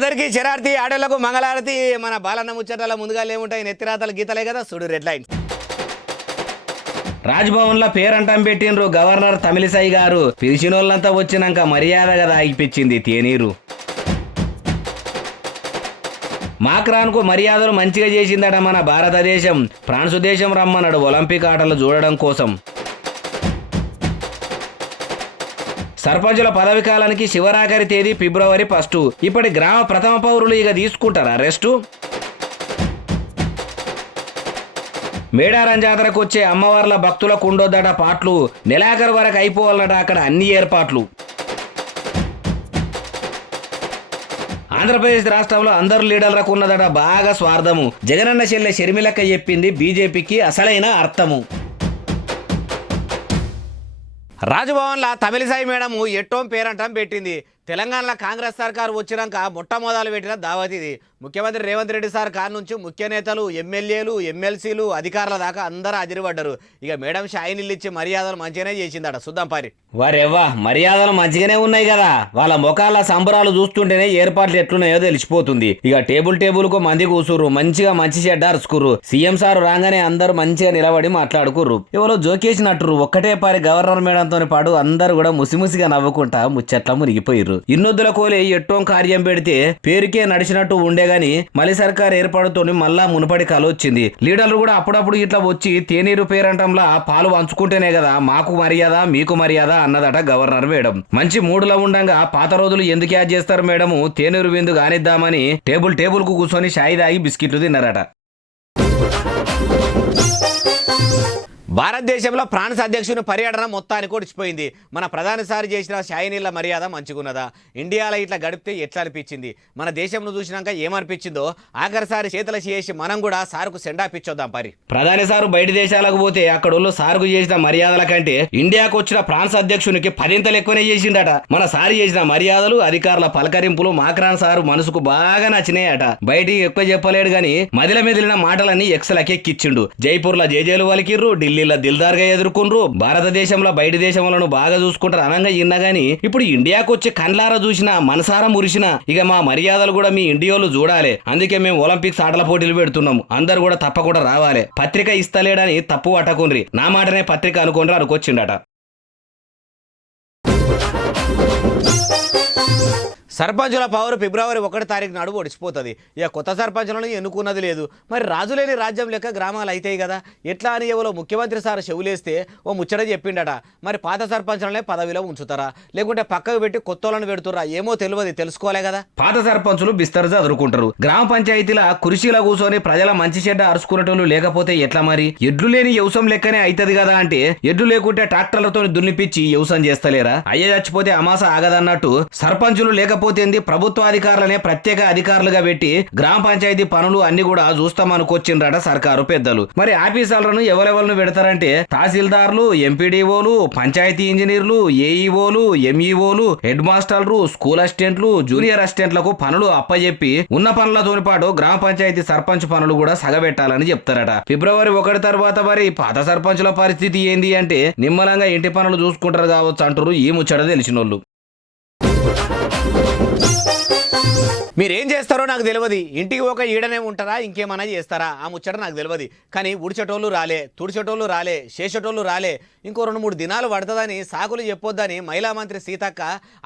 అందరికీ శరార్థి ఆడలకు మంగళారతి. మన బాలన్న ముచ్చటాల ముందుగా ఏముంటాయి, నెత్తిరాతల గీతలే కదా, చూడు రెడ్ లైన్. రాజ్భవన్ లో పేరంటం పెట్టిండ్రు గవర్నర్ తమిళిసై గారు. పిలిచినోళ్ళంతా వచ్చినాక మర్యాదగా దాగిపించింది తేనీరు. మాక్రాన్ కు మర్యాదలు మంచిగా చేసిందట మన భారతదేశం. ఫ్రాన్స్ దేశం రమ్మన్నాడు ఒలింపిక్ ఆటలు చూడడం కోసం. సర్పంచుల పదవి కాలానికి శివరాఖరి తేదీ ఫిబ్రవరి 1. ఇప్పటి గ్రామ ప్రథమ పౌరులు ఇక తీసుకుంటారా రెస్టు? మేడారం జాతరకు వచ్చే అమ్మవార్ల భక్తులకు ఉండొద్దట పాటలు. నెలాఖరు వరకు అయిపోవాలట అక్కడ అన్ని ఏర్పాట్లు. ఆంధ్రప్రదేశ్ రాష్ట్రంలో అందరు లీడర్లకు ఉన్నదట బాగా స్వార్థము. జగనన్న చెల్లె షర్మిలక్క చెప్పింది బీజేపీకి అసలైన అర్థము. రాజ్భవన్లో తమిళిసై మేడం ఎట్టోం పేరంటం పెట్టింది. తెలంగాణలో కాంగ్రెస్ సర్కారు వచ్చినాక మొట్టమొదలు పెట్టిన దావత్ ఇది. ముఖ్యమంత్రి రేవంత్ రెడ్డి సార్ కారు నుంచి ముఖ్య నేతలు, ఎమ్మెల్యేలు, ఎమ్మెల్సీలు, అధికారుల దాకా అందరూ అదిరిపడ్డారు. ఇక మేడం షాయినీళ్ళు ఇచ్చి మర్యాదలు మంచిగానే చేసిందట. చూద్దాం పారి. వారెవ్వా, మర్యాదలు మంచిగానే ఉన్నాయి కదా. వాళ్ళ ముఖాల సంబరాలు చూస్తుంటేనే ఏర్పాట్లు ఎట్లున్నాయో తెలిసిపోతుంది. ఇక టేబుల్ కు మంది కూసుర్రు, మంచిగా మంచి చెడ్డ అరుచుకుర్రు. సీఎం సార్ రాగానే అందరూ మంచిగా నిలబడి మాట్లాడుకుర్రు. ఎవరో జోకేసినట్టు ఒక్కటే పారి గవర్నర్ మేడంతో పాటు అందరూ కూడా ముసిముసిగా నవ్వుకుంటా ముచ్చట్లా మునిగిపోయిర్రు. ఇన్నొద్దుల కోలే ఎట్టోం కార్యం పెడితే పేరుకే నడిచినట్టు ఉండే గాని మళ్ళీ సర్కార్ ఏర్పడుతోని మళ్ళా మునుపడి కలొచ్చింది. లీడర్లు కూడా అప్పుడప్పుడు ఇట్లా వచ్చి తేనీరు పేరంటంలా పాలు పంచుకుంటేనే కదా మాకు మర్యాద మీకు మర్యాద అన్నదట గవర్నర్ మేడం. మంచి మూడులో ఉండంగా పాత రోజులు ఎందుకు యాడ్ చేస్తారు మేడము, తేనీరు విందు కానిద్దామని టేబుల్ కు కూర్చొని షాయి తాగి బిస్కెట్లు తిన్నారట. భారతదేశంలో ఫ్రాన్స్ అధ్యక్షుని పర్యటన మొత్తానికి ఒడిచిపోయింది. మన ప్రధాని సారి చేసిన షాయినీళ్ళ మర్యాద మంచిగున్నదా, ఇండియాలో ఇట్లా గడిపితే ఎట్లా అనిపించింది, మన దేశంలో చూసినాక ఏమనిపించిందో ఆఖరిసారి చేతుల చేసి మనం కూడా సారుకు సెండాప్ ఇచ్చొద్దాం పరి. ప్రధాని సారు బయట దేశాలకు పోతే అక్కడ సారుకు చేసిన మర్యాదల కంటే ఇండియాకు వచ్చిన ఫ్రాన్స్ అధ్యక్షునికి 10 ఎక్కువనే చేసిందట. మన సారి చేసిన మర్యాదలు, అధికారుల పలకరింపులు మాక్రాన్ సారు మనసుకు బాగా నచ్చినాయట. బయటికి ఎక్కువ చెప్పలేడు గాని మెదిలిన మాటలన్నీ ఎక్కిచ్చిండు. జైపూర్ లో జేజేలు వలికిర్రు, ఢిల్లీలో దిల్దార్ గా ఎదుర్కొండ్రు. భారతదేశంలో బయట దేశంలో బాగా చూసుకుంటారు అనంగా ఇన్నా గాని ఇప్పుడు ఇండియాకు వచ్చి కండ్లారా చూసినా మనసారా మురిసినా ఇక మా మర్యాదలు కూడా మీ ఇండియాలో చూడాలి. అందుకే మేము ఒలింపిక్స్ ఆటల పోటీలు పెడుతున్నాము, అందరు కూడా తప్పకుండా రావాలి. పత్రిక ఇస్తలేడని తప్పు పట్టకుండ్రి, నా మాటనే పత్రిక అనుకోండి అనుకొచ్చిండట. సర్పంచుల పవర్ ఫిబ్రవరి 1 నాడు ఒడిచిపోతుంది. ఇక కొత్త సర్పంచులను ఎన్నుకున్నది లేదు. మరి రాజులేని రాజ్యం లెక్క గ్రామాలు అవుతాయి కదా, ఎట్లా అని ఎవరో ముఖ్యమంత్రి సార్ చెవులేస్తే ఓ ముచ్చట చెప్పిండట. మరి పాత సర్పంచులనే పదవిలో ఉంచుతారా లేకుంటే పక్కకు పెట్టి కొత్తలను పెడుతురా ఏమో తెలియదు, తెలుసుకోలే కదా. పాత సర్పంచులు బిస్తరు చదువుకుంటారు. గ్రామ పంచాయతీల కుర్చీల కూర్చొని ప్రజల మంచి చెడ్డ అరుచుకునేటోళ్ళు లేకపోతే ఎట్లా మరి? ఎడ్లు లేని వ్యవసాయం లెక్కనే అవుతుంది కదా అంటే ఎడ్లు లేకుంటే ట్రాక్టర్లతో దున్నిపిచ్చి వ్యవసాయం చేస్తలేరా? అయ్యే చచ్చిపోతే అమాస ఆగదన్నట్టు సర్పంచులు లేకపోతే ప్రభుత్వ అధికారులనే ప్రత్యేక అధికారులుగా పెట్టి గ్రామ పంచాయతీ పనులు అన్ని కూడా చూస్తామనుకొచ్చిండ్రట సర్కారు పెద్దలు. మరి ఆఫీసర్లను ఎవరెవరిని పెడతారంటే తహసీల్దార్లు, ఎంపీడీఓలు, పంచాయతీ ఇంజనీర్లు, ఏఈఓలు, ఎంఈఓలు, హెడ్ మాస్టర్లు, స్కూల్ అసిస్టెంట్లు, జూనియర్ అసిస్టెంట్లకు పనులు అప్పచెప్పి ఉన్న పనులతోని పాటు గ్రామ పంచాయతీ సర్పంచ్ పనులు కూడా సగబెట్టాలని చెప్తారట. ఫిబ్రవరి 1 తర్వాత మరి పాత సర్పంచుల పరిస్థితి ఏంది అంటే నిమ్మలంగా ఇంటి పనులు చూసుకుంటారు కావచ్చు అంటారు ఈ ముచ్చట తెలిసినోళ్ళు. మీరేం చేస్తారో నాకు తెలియదు, ఇంటికి ఒక ఈడనే ఉంటారా ఇంకేమన్నా చేస్తారా ఆ ముచ్చట నాకు తెలియదు. కానీ ఉడిచేటోళ్ళు రాలే, తుడిచేటోళ్ళు రాలే, చేసేటోళ్ళు రాలే. ఇంకో 2-3 దినాలు పడుతుందని సాకులు చెప్పొద్దని మహిళా మంత్రి సీతక్క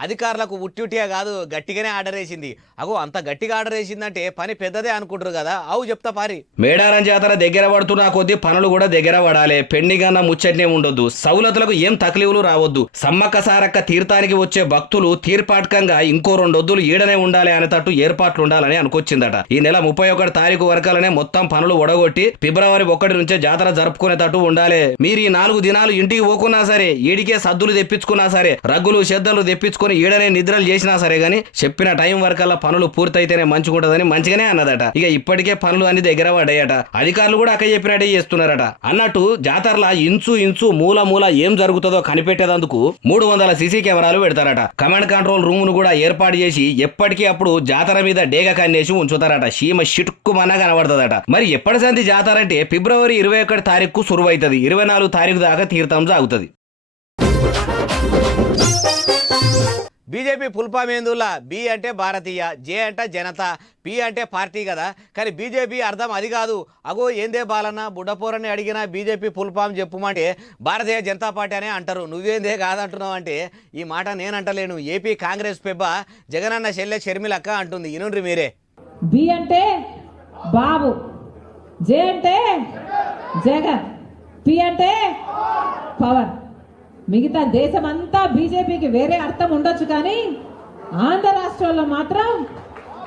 అధికారులకు ఉట్టిగా కాదు గట్టిగానే ఆర్డర్ వేసింది. అగో అంత గట్టిగా ఆర్డర్ వేసిందంటే పని పెద్దదే అనుకుంటారు కదా. అవు చెప్తా పారి. మేడారం జాతర దగ్గర పడుతున్నా కొద్దీ పనులు కూడా దగ్గర పడాలి. పెండింగ్ అన్న ముచ్చట్నే ఉండొద్దు, సౌలతులకు ఏం తక్లీఫులు రావద్దు. సమ్మక్క సారక్క తీర్థానికి వచ్చే భక్తులు తీర్పాటకంగా ఇంకో 2 వద్దులు ఈడనే ఉండాలి అనేటట్టు ఏర్పాట్లు ఉండాలని అనుకొచ్చిందట. ఈ నెల 31 తారీఖు వరకలనే మొత్తం పనులు ఒడగొట్టి ఫిబ్రవరి 1 నుంచే జాతర జరుపుకునేటట్టు ఉండాలి. మీరు ఈ 4 దినాలు ఇంటికి పోకున్నా సరే, ఈడికే సద్దులు తెప్పించుకున్నా సరే, రగ్గులు చెద్దలు తెప్పించుకుని ఈడనే నిద్రలు చేసినా సరే గానీ చెప్పిన టైం వరకల్లా పనులు పూర్తయితేనే మంచిగుంటదని మంచిగానే అన్నదట. ఇక ఇప్పటికే పనులు అన్ని దగ్గర పడ్డాయట. అధికారులు కూడా అక్క చెప్పినట్టే చేస్తున్నారట. అన్నట్టు జాతరలా ఇంచు మూల ఏం జరుగుతుందో కనిపెట్టేందుకు 300 సీసీ కెమెరాలు పెడతారట. కమాండ్ కంట్రోల్ రూమ్ ను కూడా ఏర్పాటు చేసి ఎప్పటికీ అప్పుడు జాతర మీద డేగ కన్నేసి ఉంచుతారట. సీమ షిటుక్కుమన్నా కనబడుతుందట. మరి ఎప్పటి సంది జాతర అంటే ఫిబ్రవరి 21 తారీఖు సురువైతుంది, 24 తారీఖు దాకా తీర్థం సాగుతుంది. బీజేపీ పుల్పామేందులా బి అంటే భారతీయ, జే అంటే జనతా, పి అంటే పార్టీ కదా. కానీ బీజేపీ అర్థం అది కాదు. అగో ఏందే బాలన్న బుడ్డపోరని అడిగినా బీజేపీ పుల్పాం చెప్పుమంటే భారతీయ జనతా పార్టీ అనే అంటారు. నువ్వేందే కాదంటున్నావు అంటే ఈ మాట నేను అంటలేను. ఏపీ కాంగ్రెస్ పెబ్బ జగనన్న చెల్లె షర్మిలక్క అంటుంది. ఇనుండ్రి మీరే. బి అంటే బాబు, జే అంటే జగన్, పి అంటే పవన్. మిగతా దేశం అంతా బీజేపీకి వేరే అర్థం ఉండొచ్చు, కానీ ఆంధ్ర రాష్ట్రంలో మాత్రం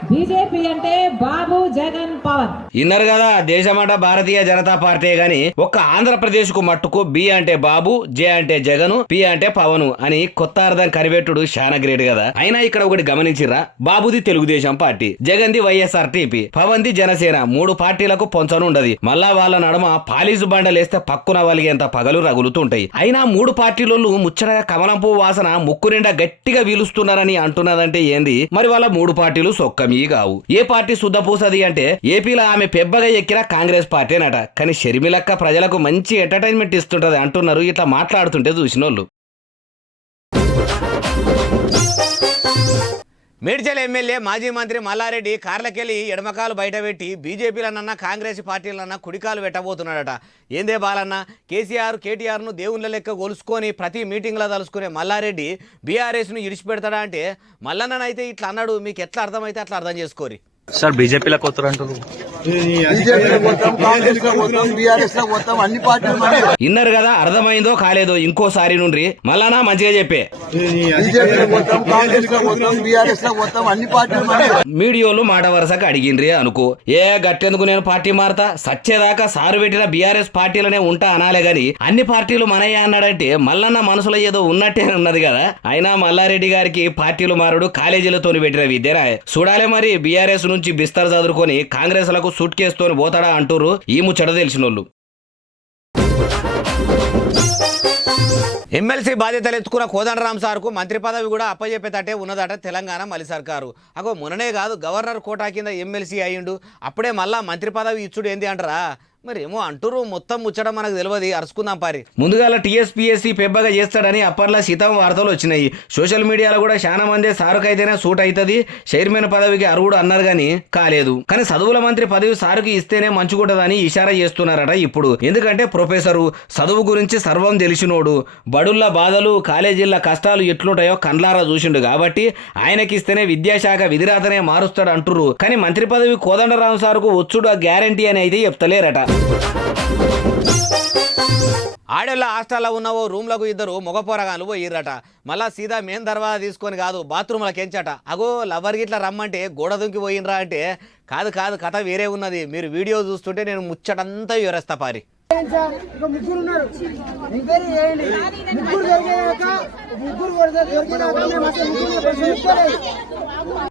బీజేపీ అంటే బాబు, జగన్, పవన్. ఇన్నారు కదా, దేశమాట భారతీయ జనతా పార్టీ గాని ఒక్క ఆంధ్రప్రదేశ్ కు మట్టుకు బి అంటే బాబు, జే అంటే జగను, పి అంటే పవను అని కొత్త అర్థం కనిపెట్టుడు చాలా గ్రేట్ కదా. అయినా ఇక్కడ ఒకటి గమనించిరా, బాబుది తెలుగుదేశం పార్టీ, జగన్ది వైఎస్ఆర్టీపీ, పవన్ది జనసేన. 3 పార్టీలకు పొంచనుండదు. మళ్ళా వాళ్ళ నడుమ పాలీసు బండలేస్తే పక్కున వలిగేంత పగలు రగులుతుంటాయి. అయినా 3 పార్టీలోళ్ళు ముచ్చటగా కమలం పువ్వు వాసన ముక్కు నిండా గట్టిగా వీలుస్తున్నారని అంటున్నదంటే ఏంది మరి? వాళ్ళ 3 పార్టీలు సొక్కమీ కావు. ఏ పార్టీ శుద్ధపూసది అంటే ఏపీలో ఆమె పెబ్బగా ఎక్కిన కాంగ్రెస్ పార్టీనట. కానీ షర్మిలక్క ప్రజలకు మంచి ఎంటర్టైన్మెంట్ ఇస్తుంటది అంటున్నారు ఇట్లా మాట్లాడుతుంటే చూసినోళ్ళు. మేడ్చల్ ఎమ్మెల్యే మాజీ మంత్రి మల్లారెడ్డి కార్లకెళ్ళి ఎడమకాలు బయటపెట్టి బీజేపీలనన్నా కాంగ్రెస్ పార్టీలన్నా కుడికాలు పెట్టబోతున్నాడట. ఏందే బాలన్న, కేసీఆర్ కేటీఆర్ను దేవుళ్ళ లెక్క గొలుసుకొని ప్రతి మీటింగ్లో తలుసుకునే మల్లారెడ్డి బీఆర్ఎస్ను ఇడిచిపెడతాడా అంటే మల్లన్ననైతే ఇట్లా అన్నాడు. మీకు ఎట్లా అర్థమైతే అట్లా అర్థం చేసుకోరి. సార్ బీజేపీలో కొత్తరంటారు, ఇన్నారు కదా, అర్థమైందో కాలేదో ఇంకోసారి నుండి మళ్ళానా మంచిగా చెప్పే. మీడియోలు మాట వరుసగా అడిగిండ్రి అనుకో, ఏ గట్టెందుకు నేను పార్టీ మారతా, సచ్చేదాకా సారు పెట్టిన బీఆర్ఎస్ పార్టీలనే ఉంటా అనాలే గాని అన్ని పార్టీలు మనయ్యా అన్నాడంటే మల్లన్న మనసులో ఏదో ఉన్నట్టే ఉన్నది కదా. అయినా మల్లారెడ్డి గారికి పార్టీలు మారుడు కాలేజీలతోని పెట్టిన విద్యరా. చూడాలే మరి బీఆర్ఎస్ నుంచి బిస్తర్ చదువుకొని కాంగ్రెస్ లకు సూట్ కేసుతోని పోతాడా అంటూరు ఈ ముచ్చట తెలిసినోళ్ళు. ఎమ్మెల్సీ బాధ్యతలు ఎత్తుకున్న కోదండరాం సార్కు మంత్రి పదవి కూడా అప్పచెప్పేటట్టే ఉన్నదట తెలంగాణ మలి సర్కారు. అగో మొన్ననే కాదు, గవర్నర్ కోటా కింద ఎమ్మెల్సీ అయ్యిండు, అప్పుడే మళ్ళా మంత్రి పదవి ఇచ్చుడు ఏంది అంటారా? మరి ఏమో అంటురు, మొత్తం ముచ్చడం మనకు తెలియదు. అరుచుకుందాం పారి. ముందుగాల టీఎస్పీఎస్సీ పెబ్బగా చేస్తాడని అప్పట్లో శీతం వార్తలు వచ్చినాయి. సోషల్ మీడియాలో కూడా చాలా మంది సారుకైతేనే సూట్ అవుతుంది, చైర్మన్ పదవికి అర్హుడు అన్నారు గానీ కాలేదు. కానీ చదువుల మంత్రి పదవి సారుకి ఇస్తేనే మంచుకుంటదని ఇషారా చేస్తున్నారట ఇప్పుడు. ఎందుకంటే ప్రొఫెసరు, చదువు గురించి సర్వం తెలిసినోడు, బడుల్ల బాధలు కాలేజీల కష్టాలు ఎట్లుంటాయో కండ్లారా చూసిండు కాబట్టి ఆయనకిస్తేనే విద్యాశాఖ విధిరాతనే మారుస్తాడు అంటురు. కానీ మంత్రి పదవి కోదండరాం సారుకు వచ్చుడు గ్యారంటీ అని అయితే చెప్తలేరట. ఆడేళ్ళ హాస్టల్లో ఉన్న ఓ రూమ్లకు 2 మగ పోరగాళ్ళు పోయిర్రట. మళ్ళా సీదా మెయిన్ దర్వాజా తీసుకొని కాదు, బాత్రూమ్లకు ఎంచట. అగో లవర్ గిట్లా రమ్మంటే గోడ దుంకి పోయినరా అంటే కాదు కాదు, కథ వేరే ఉన్నది. మీరు వీడియో చూస్తుంటే నేను ముచ్చటంతా వివరిస్తా పారి.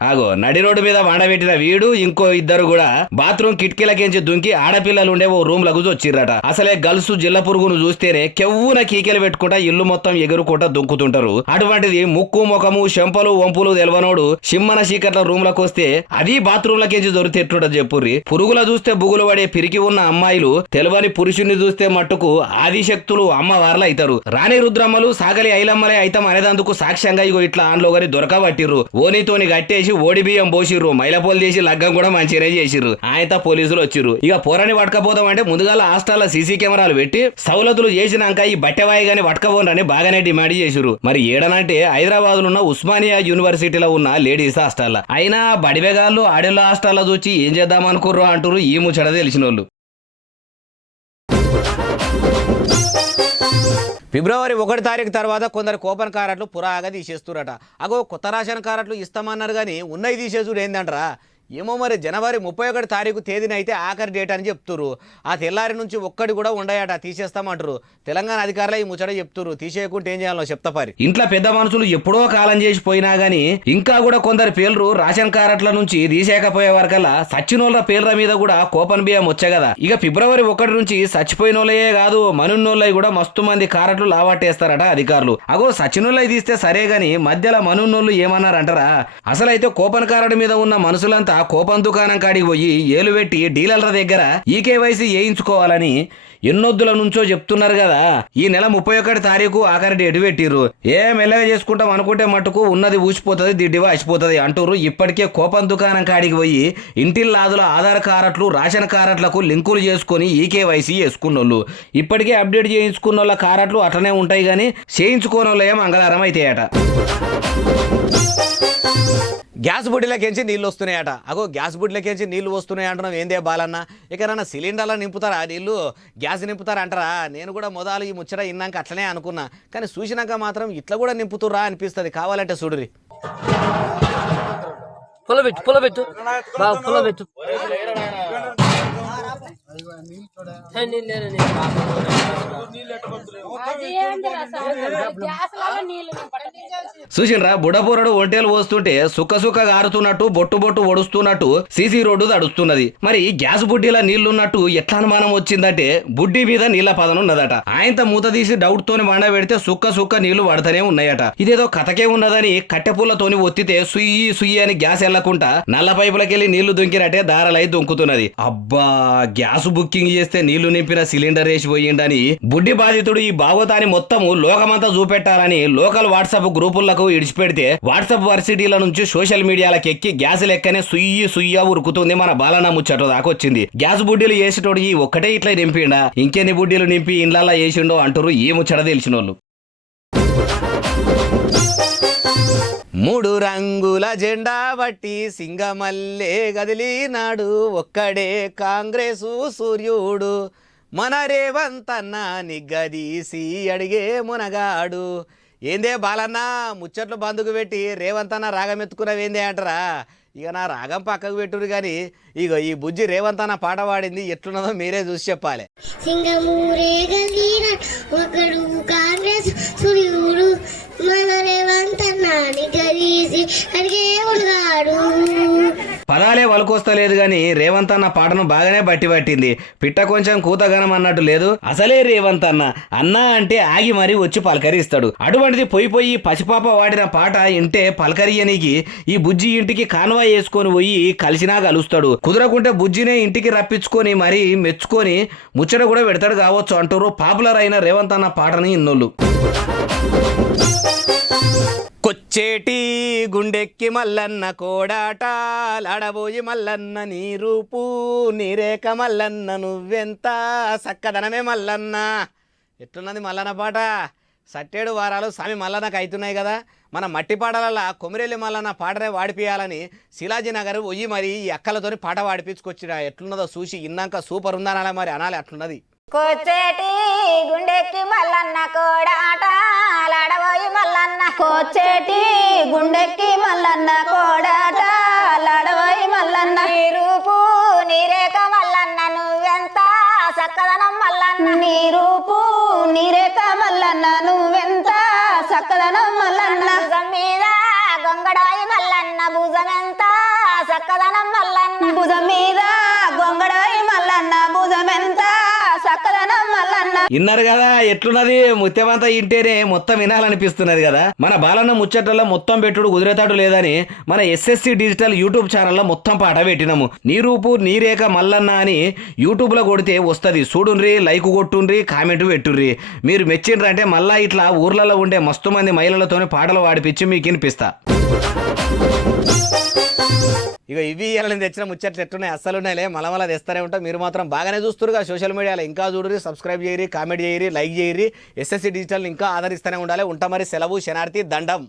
ఆగో నడి రోడ్డు మీద వాడబెట్టిన వీడు ఇంకో 2 కూడా బాత్రూమ్ కిటికీలకించి దుంకి ఆడపిల్లలు ఉండే ఓ రూమ్ లకు వచ్చిర్రట. అసలే గల్స్ జిల్ల పురుగును చూస్తేనే కెవ్వున కీకెలు పెట్టుకుంటా ఇల్లు మొత్తం ఎగురుకుంటా దుంకుతుంటారు. అటువంటిది ముక్కు ముఖము చెంపలు వంపులు తెలవనోడు సిమ్మన చీకట్ల రూమ్ లకు వస్తే అది బాత్రూమ్ లకించి దొరితెట్టుట చెప్పుర్రి. పురుగుల చూస్తే బుగులు పడే పిరికి ఉన్న అమ్మాయిలు తెలవని పురుషుని చూస్తే మట్టుకు ఆదిశక్తులు అమ్మవార్లు అవుతారు. రాణి రుద్రమ్మలు సాగలి ఐలమ్మలే అయితం అనేదందుకు సాక్ష్యంగా ఇగో ఇట్లా ఆన్లో గారి దొరకబట్టిర్రు. ఓనితోని గట్టేసి ఓడి బియ్యం పోసిర్రు, మైలపోలు చేసి లగ్గం కూడా మంచిగానే చేసిర్రు. ఆయనతో పోలీసులు వచ్చిర్రు. ఇక పోరని పట్టుకపోతాం అంటే ముందుగాల హాస్టల్లో సీసీ కెమెరాలు పెట్టి సౌలతులు చేసినాక ఈ బట్టెవాయి గాని పట్టుకపోనని బాగానే డిమాండ్ చేసిర్రు. మరి ఏడనంటే హైదరాబాద్ లో ఉన్న ఉస్మానియా యూనివర్సిటీలో ఉన్న లేడీస్ హాస్టల్. అయినా బడిబెగాళ్ళు ఆడేళ్ళ హాస్టల్లో చూచి ఏం చేద్దాం అనుకుర్రు అంటారు ఈ ముచ్చట తెలిసినోళ్ళు. ఫిబ్రవరి 1 తారీఖు తర్వాత కొందరు కూపన్ కార్డులు పురాగా తీసేస్తురట. అగో కొత్త రేషన్ కార్డులు ఇస్తామన్నారు కానీ ఉన్నవి తీసేసుడు ఏందంటారా? ఏమో మరి జనవరి 31 తారీఖు తేదీన అయితే ఆఖరి డేట్ అని చెప్తున్నారు. ఆ తెల్లారి నుంచి ఒక్కటి కూడా ఉండయట, తీసేస్తామంటారు. తెలంగాణ అధికారులు ఈ ముచ్చట చెప్తున్నారు. తీసేయకుంటే ఏం చేయాలో చెప్తా పారి. ఇంట్లో పెద్ద మనుషులు ఎప్పుడో కాలం చేసిపోయినా గానీ ఇంకా కూడా కొందరు పేర్లు రేషన్ కార్డుల నుంచి తీసేయకపోయే వరకల్లా సచ్చినోళ్ళ పేర్ల మీద కూడా కూపన్ బియ్యం వచ్చే కదా. ఇక ఫిబ్రవరి 1 నుంచి సచ్చిపోయినోళ్ళయే కాదు మనున్నోళ్ళవి కూడా మస్తు మంది కార్డులు లావాటేస్తారట అధికారులు. అగో సచ్చినోళ్ళవి తీస్తే సరే గాని మధ్యలో మనున్నోళ్ళు ఏమన్నారంటారా? అసలైతే కూపన్ కార్డు మీద ఉన్న మనుషులంతా కూపన్ దుకాణం కాడికి పోయి ఏలు పెట్టి డీలర్ల దగ్గర ఈకేవైసీ వేయించుకోవాలని ఎన్నొద్దుల నుంచో చెప్తున్నారు కదా ఈ నెల 31 తారీఖు ఆఖరి డేటు పెట్టిర్రు. మెల్లగా చేసుకుంటాం అనుకుంటే మట్టుకు ఉన్నది ఊసిపోతుంది, దిడ్డివా అయిపోతుంది అంటూరు. ఇప్పటికే కోపం దుకాణం కాడికి పోయి ఇంటిల్లాదుల ఆధార్ కార్డులు రేషన్ కార్డులకు లింకులు చేసుకుని ఈకేవైసీ చేసుకున్నోళ్ళు, ఇప్పటికే అప్డేట్ చేయించుకున్న వాళ్ళ కార్డులు అట్లనే ఉంటాయి కానీ చేయించుకోని వాళ్ళు ఏం మంగళారం అవుతాయట. గ్యాస్ బుడ్డిలకేంచి నీళ్ళు వస్తున్నాయట. అగో గ్యాస్ బుడ్డిలకేంచి నీళ్ళు వస్తున్నాయి అంటున్నావు ఏందే బాలన్న? ఎక్కడన్నా సిలిండర్లో నింపుతారా నీళ్ళు, గ్యాస్ నింపుతారా అంటారా? నేను కూడా మొదలు ఈ ముచ్చట ఇన్నాక అట్లనే అనుకున్నా, కానీ చూసినాక మాత్రం ఇట్లా కూడా నింపుతురా అనిపిస్తుంది. కావాలంటే చూడురి. పొలబెట్టు పొలబెట్టు చూసిండ్రా బుడపూరడు ఒంటేలు పోస్తుంటే సుక్క గారుతున్నట్టు బొట్టు బొట్టు ఒడుస్తున్నట్టు సీసీ రోడ్డు తడుస్తున్నది. మరి గ్యాస్ బుడ్డిలా నీళ్లున్నట్టు ఎట్లా అనుమానం వచ్చిందంటే బుడ్డి మీద నీళ్ల పదన ఉన్నదట. ఆయనతో మూత తీసి డౌట్ తోని మండ పెడితే సుక్క నీళ్లు పడతానే ఉన్నాయట. ఇదేదో కథకే ఉన్నదని కట్టెపుల్లతోని ఒత్తితే సుయ్యి అని గ్యాస్ వెళ్లకుండా నల్ల పైపులకెళ్లి నీళ్లు దుంకినట్టే దారలై దుంకుతున్నది. అబ్బా గ్యాస్ బుకింగ్ చేస్తే నీళ్లు నింపిన సిలిండర్ వేసి పోయిండని బుడ్డి బాధితుడు ఈ భాగవతాన్ని మొత్తము లోకమంతా చూపెట్టాలని లోకల్ వాట్సాప్ గ్రూపులకు ఇడిచిపెడితే వాట్సాప్ వర్సిటీల నుంచి సోషల్ మీడియాలకు ఎక్కి గ్యాస్ లెక్కనే సుయ్య ఉరుకుతుంది మన బాలన్న ముచ్చట దాకొచ్చింది. గ్యాస్ బుడ్డీలు వేసేటోడు ఈ ఒక్కటే ఇట్లా నింపిండా, ఇంకెన్ని బుడ్డీలు నింపి ఇండ్లల్లా వేసిండో అంటారు ఈ ముచ్చట తెలిసినోళ్ళు. 3 రంగుల జెండా బట్టి సింగమల్లే గదిలినాడు ఒక్కడే కాంగ్రెసు సూర్యుడు, మన రేవంతన్న నిగ్గదీసి అడిగే మునగాడు. ఏందే బాలన్న ముచ్చట్లు బందుకు పెట్టి రేవంతన్న రాగం ఎత్తుకున్నవేందే అంటారా? ఇక నా రాగం పక్కకు పెట్టురు కానీ ఇక ఈ బుజ్జి రేవంతన్న పాట పాడింది ఎట్లున్నదో మీరే చూసి చెప్పాలి. సింగమూరే గదిలిన ఒకడు కాంగ్రెస్ సూర్యుడు, మన రేవంతన్న నిగ్గదీసి అడిగే మునగాడు. పదాలే వలకొస్తలేదు గాని రేవంత్ అన్న పాటను బాగానే పట్టింది. పిట్ట కొంచెం కూతగనం అన్నట్టు లేదు. అసలే రేవంత్ అన్న అంటే ఆగి మరీ వచ్చి పలకరిస్తాడు. అటువంటిది పోయి పసిపాప వాడిన పాట ఇంటే పలకరియనికి ఈ బుజ్జి ఇంటికి కాన్వాయ్ వేసుకొని పోయి కలిసినా కలుస్తాడు. కుదరకుంటే బుజ్జినే ఇంటికి రప్పించుకొని మరీ మెచ్చుకొని ముచ్చట కూడా పెడతాడు కావచ్చు అంటారు పాపులర్ అయిన రేవంత్ అన్న పాటని ఇన్నోళ్ళు. కొచ్చేటి గుండెక్కి మల్లన్న కోడాట లాడబోయి మల్లన్న నీ రూపు నీరేక మల్లన్న నువ్వెంత సక్కదనమే మల్లన్న. ఎట్లున్నది మల్లన్న పాట? 7 వారాలు స్వామి మల్లన్నకు అవుతున్నాయి కదా. మన మట్టి పాటలలో కొమిరెల్లి మల్లన్న పాటనే వాడిపియాలని శిలాజీ నగర్ పోయి మరి ఈ అక్కలతోని పాట వాడిపించుకొచ్చిన. ఎట్లున్నదో చూసి ఇన్నాక సూపర్ ఉందనాలి, మరి అనాలి అట్లున్నది. కొచ్చేటి గుండెక్కి మల్లన్న కోడాట లాడబోయి మల్లన్న, కొచ్చేటి గుండెక్కి మల్లన్న కోడాట లాడబోయి మల్లన్న, నీ రూపు నీరేక మల్లన్న నువ్వెంత సక్కదనం మల్లన్న, నీ రూపు నీరేక మల్లన్న నువ్వెంత సక్కదనం మల్లన్న, భుజం మీద గొంగడాయి మల్లన్న భుజమెంత సక్కదనం మల్లన్న, భుజం మీద గొంగడాయి మల్లన్న భుజమెంత సక్కదనం మల్లన్న. ఇన్నారు కదా ఎట్లున్నది? ముత్యమంతా ఇంటేనే మొత్తం వినాలనిపిస్తున్నది కదా. మన బాలన్న ముచ్చట్లలో మొత్తం పెట్టుడు కుదిరేతాడు లేదని మన SSC డిజిటల్ యూట్యూబ్ ఛానల్లో మొత్తం పాట పెట్టినాము. నీ రూపు నీరేక మల్లన్న అని యూట్యూబ్లో కొడితే వస్తుంది. చూడుండ్రి, లైక్ కొట్టుండ్రి, కామెంట్ పెట్టుండ్రి. మీరు మెచ్చిండ్రంటే మళ్ళా ఇట్లా ఊర్లలో ఉండే మస్తు మంది మహిళలతోనే పాటలు పాడిపించి మీకు వినిపిస్తా. ఇక ఇవి ఇవ్వాలని తెచ్చిన ముచ్చట్లు ఎట్లున్నాయి? అస్సలున్నాయిలే, మలమల తెస్తూనే ఉంటాం. మీరు మాత్రం బాగానే చూస్తురుగా సోషల్ మీడియాలో. ఇంకా చూడరి, సబ్స్క్రైబ్ చేయరి, కామెంట్ చేయరి, లైక్ చేయరి. SSC డిజిటల్ ఇంకా ఆదరిస్తూనే ఉండాలి. ఉంటా మరి. సెలవు. శనార్థి దండం.